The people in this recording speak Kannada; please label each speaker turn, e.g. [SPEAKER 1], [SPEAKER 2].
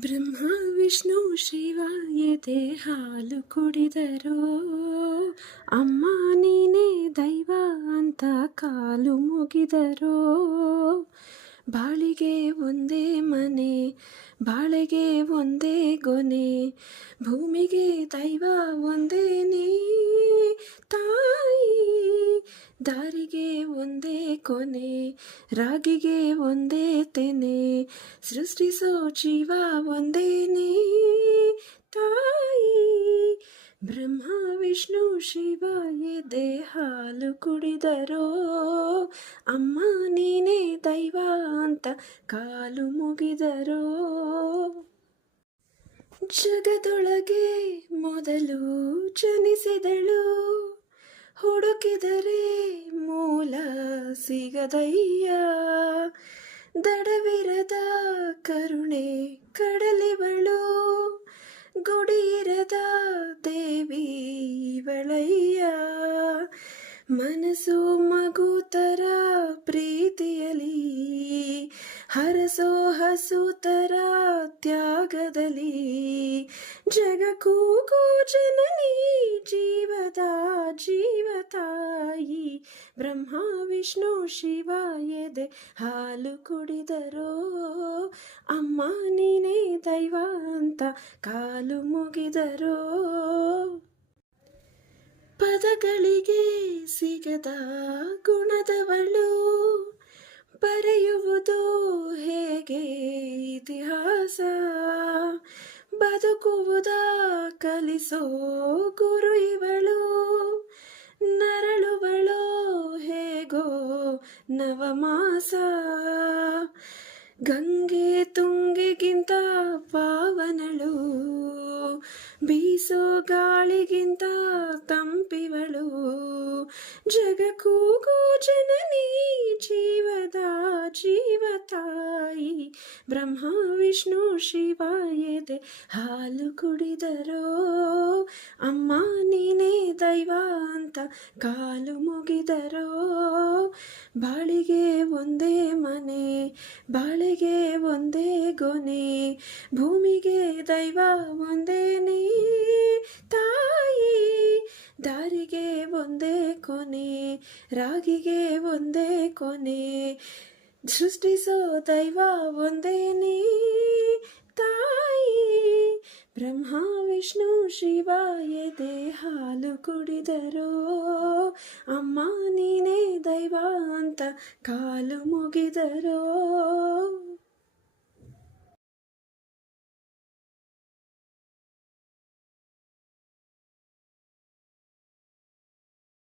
[SPEAKER 1] ಬ್ರಹ್ಮ, ವಿಷ್ಣು, ಶಿವ ಎದೆ ಹಾಲು ಕುಡಿದರು. ಅಮ್ಮ, ನೀನೇ ದೈವ ಅಂತ ಕಾಲು ಮುಗಿದರು. ಬಾಳಿಗೆ ಒಂದೇ ಮನೆ, ಬಾಳೆಗೆ ಒಂದೇ ಗೊನೆ, ಭೂಮಿಗೆ ದೈವ ಒಂದೇ ನೀ ತಾಯಿ. ದಾರಿಗೆ ಒಂದೇ ಕೊನೆ, ರಾಗಿಗೆ ಒಂದೇ ತೆನೆ, ಸೃಷ್ಟಿಸೋ ಜೀವ ಒಂದೇ ನೀ, ತಾಯಿ. ಬ್ರಹ್ಮ, ವಿಷ್ಣು, ಶಿವ ಎದೆ ಹಾಲು ಕುಡಿದರೋ, ಅಮ್ಮ ನೀನೇ ದೈವ ಅಂತ ಕಾಲು ಮುಗಿದರೋ. ಜಗದೊಳಗೆ ಮೊದಲು ಜನಿಸಿದಳು. ಹುಡುಕಿದರೆ ಮೂಲ ಸಿಗದಯ್ಯ. ದಡವಿರದ ಕರುಣೆ ಕಡಲಿವಳು ಗುಡಿಯಿರದ ದೇವಿ ಇವಳಯ್ಯ. ಮನಸ್ಸು ಮಗು ಪ್ರೀತಿಯಲಿ. ಹರಸೋ ಹಸುತರ ತ್ಯಾಗದಲ್ಲಿ. ಜಗಕ್ಕೂ ಜನನಿ, ಜೀವದ ಜೀವತಾಯಿ. ಬ್ರಹ್ಮ, ವಿಷ್ಣು, ಶಿವ, ಎದೆ ಹಾಲು ಕುಡಿದರೋ. ಅಮ್ಮ, ನೀನೇ ದೈವ ಅಂತ ಕಾಲು ಮುಗಿದರೋ. ಪದಗಳಿಗೆ ಸಿಗದ ಗುಣದವಳು ಬದುಕುವುದ ಕಲಿಸೋ ಗುರು ಇವಳು. ನರಳುವಳೋ ಹೇಗೋ ನವಮಾಸ. ಗಂಗೆ ತುಂಗೆಗಿಂತ ಪಾವನಳು. ಬೀಸೋ ಗಾಳಿಗಿಂತ ತಂಪಿವಳು. ಜಗಕ್ಕೂ ಜನನಿ ಜೀವದ ಜೀವ ತಾಯಿ ಬ್ರಹ್ಮ, ವಿಷ್ಣು, ಶಿವ, ಎದೆ ಹಾಲು ಕುಡಿದರೋ. ಅಮ್ಮ, ನೀನೇ ದೈವ ಅಂತ ಕಾಲು ಮುಗಿದರೋ. ಬಾಳಿಗೆ ಒಂದೇ ಮನೆ, ಬಾಳಿಗೆ ಒಂದೇ ಗೊನೆ, ಭೂಮಿಗೆ ದೈವ ಒಂದೇ ನೀ, ತಾಯಿ ದಾರಿಗೆ ಒಂದೇ ಕೊನೆ, ರಾಗಿಗೆ ಒಂದೇ ಕೊನೆ, ಸೃಷ್ಟಿಸೋ ದೈವ ಒಂದೇ ನೀ, ತಾಯಿ ಬ್ರಹ್ಮ, ವಿಷ್ಣು, ಶಿವ ಕಾಲು ಮುಗಿದರೋ